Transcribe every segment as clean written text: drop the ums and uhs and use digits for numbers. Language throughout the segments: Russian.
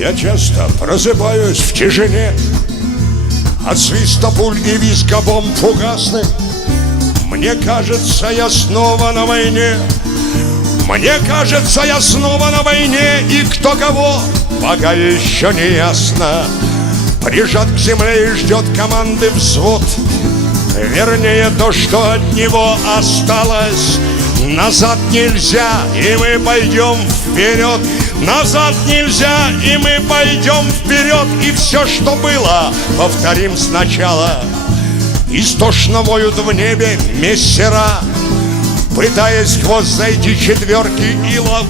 Я часто просыпаюсь в тишине от свиста пуль и визга бомб фугасных. Мне кажется, я снова на войне. Мне кажется, я снова на войне. И кто кого, пока еще не ясно. Прижат к земле и ждет команды взвод. Вернее, то, что от него осталось. Назад нельзя, и мы пойдем вперед. Назад нельзя, и мы пойдем вперед. И все, что было, повторим сначала. Истошно воют в небе мессера, пытаясь хвост зайти четверки илов.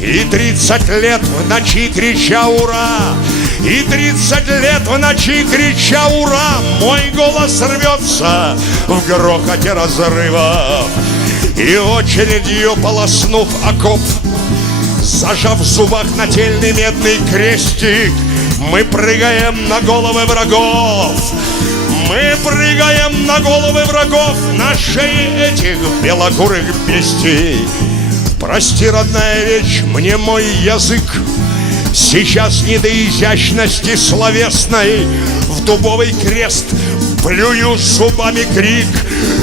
И 30 лет в ночи крича ура, и 30 лет в ночи крича ура, мой голос рвется в грохоте разрывов. И очередью полоснув окоп, зажав в зубах нательный медный крестик, мы прыгаем на головы врагов. Мы прыгаем на головы врагов, на шеи этих белокурых бестий. Прости, родная речь, мне мой язык сейчас не до изящности словесной. В дубовый крест плюю зубами крик,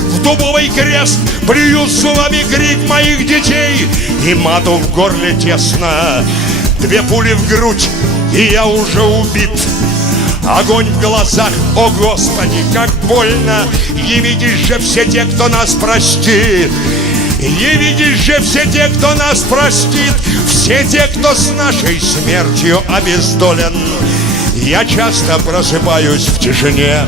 в дубовый крест плюю зубами крик моих детей. И мату в горле тесно, 2 пули в грудь, и я уже убит. Огонь в глазах, о Господи, как больно. Явитесь же все те, кто нас простит. Явитесь же все те, кто нас простит. Все те, кто с нашей смертью обездолен. Я часто просыпаюсь в тишине